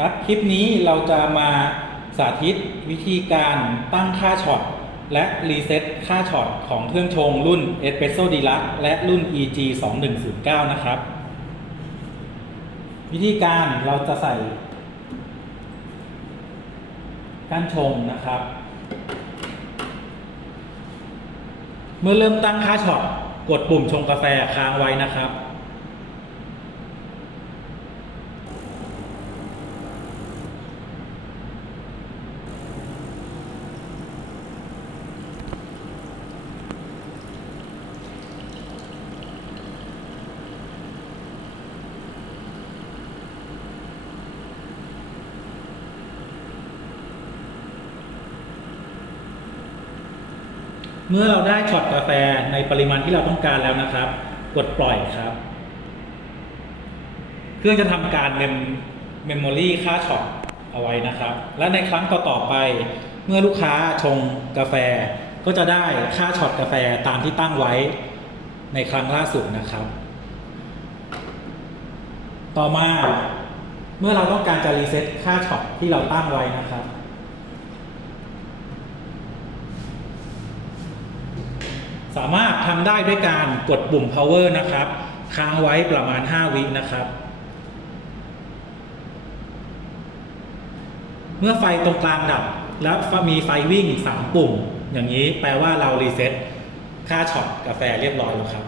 ครับคลิปนี้เราจะมาสาธิตวิธีการตั้งค่าช็อตและรีเซ็ตค่าช็อตของเครื่องชงรุ่น Espresso Deluxe และรุ่น EG 2109นะครับ วิธีการเราจะใส่ก้านชงนะครับ เมื่อเริ่มตั้งค่าช็อตกดปุ่มชงกาแฟค้างไว้นะครับ เมื่อเราได้ช็อตกาแฟในปริมาณที่เราต้องการแล้วนะครับ กดปล่อยครับ เครื่องจะทำการเมมเมมโมรี่ค่าช็อตเอาไว้นะครับ และในครั้งต่อๆไป เมื่อลูกค้าชงกาแฟ ก็จะได้ค่าช็อตกาแฟตามที่ตั้งไว้ในครั้งล่าสุดนะครับ ต่อมาเมื่อเราต้องการจะรีเซ็ตค่าช็อตที่เราตั้งไว้นะครับ สามารถทำได้ด้วยการกดปุ่ม power นะครับ ค้างไว้ประมาณ 5 วินะครับ เมื่อไฟตรงกลางดับ แล้วมีไฟวิ่ง 3 ปุ่ม อย่างนี้แปลว่าเรารีเซ็ตค่าช็อตกาแฟเรียบร้อยแล้วครับ